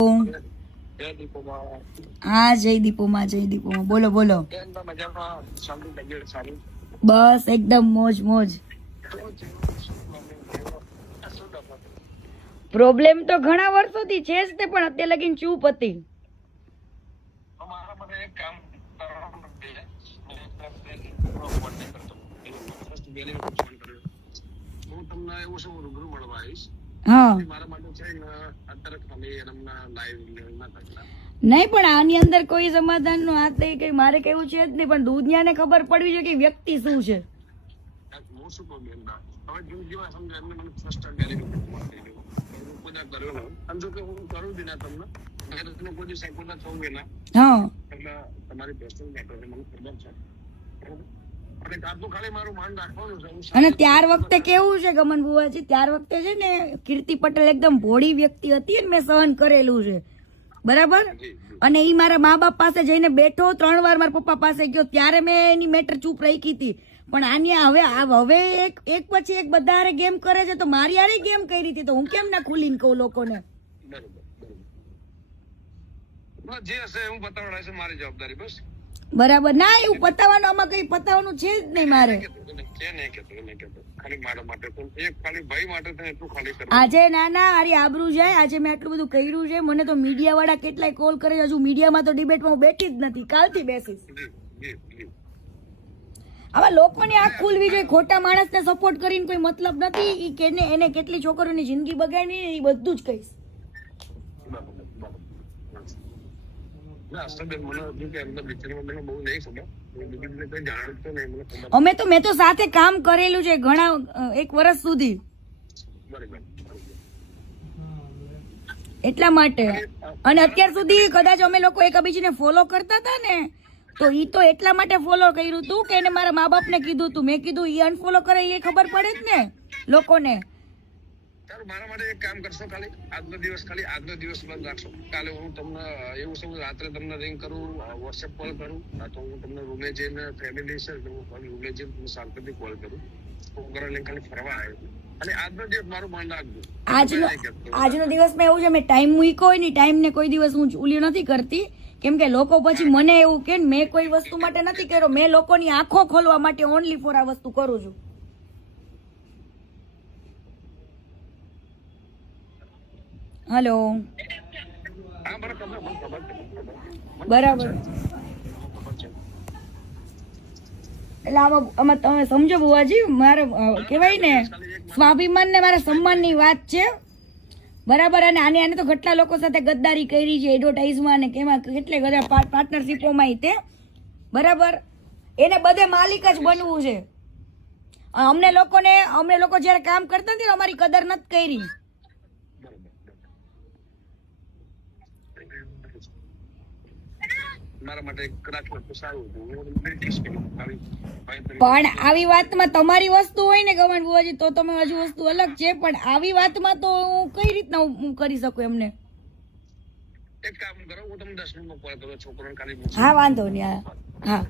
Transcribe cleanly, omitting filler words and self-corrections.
હા, જય દીપોમાં બોલો બોલો. બસ એકદમ મોજ મોજ. પ્રોબ્લેમ તો ઘણા વર્ષોથી છે જ તે, પણ અત્યારે લગીને ચૂપ હતી. હા નહીં, પણ આની અંદર કોઈ સમાધાન નું હાથ નહીં, કઈ મારે કેવું છે જ નહીં, પણ દુનિયાને ખબર પડવી જોઈએ કે વ્યક્તિ શું છે. હા, અને ત્યાર વખતે કેવું છે ગમન બુવાજી, ત્યાર વખતે છે ને કીર્તિ પટેલ એકદમ ભોળી વ્યક્તિ હતી ને મેં સહન કરેલું છે, બરાબર. અને ઈ મારા મા બાપ પાસે જઈને બેઠો, 3 વાર મારા પપ્પા પાસે ગયો, ત્યારે મેં એની મેટર ચૂપ રાખી હતી. પણ આની હવે એક પછી એક બધા હારે ગેમ કરે છે, તો મારી હારે ગેમ કરી હતી, તો હું કેમ ના ખુલીને કહું લોકોને. બરાબર ના, એવું પતાવવાનું, આમાં કઈ પતાવવાનું છે જ નહીં મારે. આજે નાના આરી આબરૂ જાય, આજે મેં આટલું બધું કર્યું છે, મને તો મીડિયા વાળા કેટલાય કોલ કરે, હજુ મીડિયામાં તો ડિબેટમાં હું બેઠી જ નથી, કાલથી બેસીશ. આવા લોકોની આંખ ખુલવી જોઈએ, ખોટા માણસને સપોર્ટ કરીને કોઈ મતલબ નથી. એને કેટલી છોકરીઓની જિંદગી બગાડી એ બધું જ કહીશ. મેં તો સાથે કામ કરેલું છે ઘણા 1 વર્ષ સુધી, એટલા માટે. અને અત્યાર સુધી કદાચ અમે લોકો એકબીજાને ફોલો કરતા હતા ને, તો ઈ તો એટલા માટે ફોલો કર્યું હતું કે એને મારા મા બાપ ને કીધું હતું. મેં કીધું ઈ અનફોલો કરે એ ખબર પડે જ ને લોકોને. મારા માટે એક કામ કરશો, ખાલી આજનો દિવસ બંધ રાખશો. કાલે હું તમને એવું સમજ રાત્રે તમને રિંગ કરું, વોટ્સએપ કોલ કરું, તો હું તમને રૂમે જઈને ફેમિલી છે રૂમે જઈને શાંતિથી કોલ કરું. છોકરા લઈને ખાલી ફરવા આવ્યો, અને આજનો દિવસ મારું માન રાખજો. આજનો દિવસમાં એવું છે, મેં ટાઈમ મૂક્યો હોય ને, ટાઈમ ને કોઈ દિવસ હું ઉલી નથી કરતી, કેમ કે લોકો પછી મને એવું કે મેં કોઈ વસ્તુ માટે નથી કર્યો, મેં લોકોની આંખો ખોલવા માટે ઓનલી ફોર આ વસ્તુ કરું છું. હેલો, બરાબર. એટલે આમાં તમે સમજો બુવાજી, મારે કેવાય ને સ્વાભિમાન ને મારા સન્માન ની વાત છે, બરાબર. અને આને તો કેટલા લોકો સાથે ગદ્દારી કરી છે, એડવર્ટાઇઝમાં ને કેમાં કેટલે બધા પાર્ટનરશિપોમાં તે, બરાબર. એને બધે માલિક જ બનવું છે. અમે લોકો જયારે કામ કરતા નથી, અમારી કદર નથી કરી. પણ આવી વાતમાં તમારી વસ્તુ હોય ને ગમન બુવાજી, તો તમે હજુ વસ્તુ અલગ છે, પણ આવી વાતમાં તો હું કઈ રીતના હું કરી શકું એમને. એક કામ કરો, હું તમને 10 મિનિટમાં કોલ કરું, છોકરાને ખાલી. હા, વાંધો નહીં. હા.